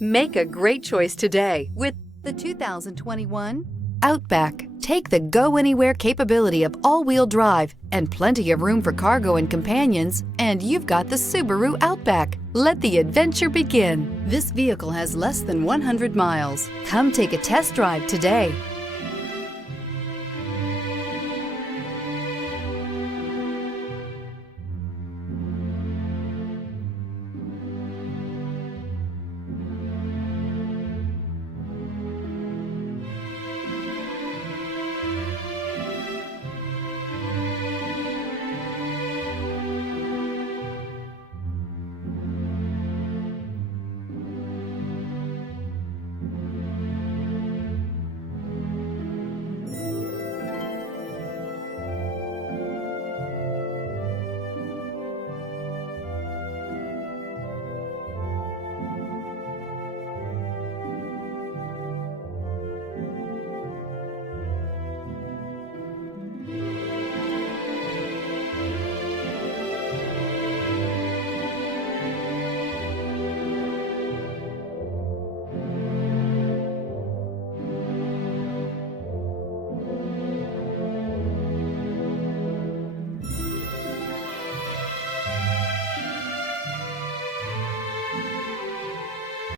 Make a great choice today with the 2021 Outback. Take the go-anywhere capability of all-wheel drive and plenty of room for cargo and companions, and you've got the Subaru Outback. Let the adventure begin. This vehicle has less than 100 miles. Come take a test drive today.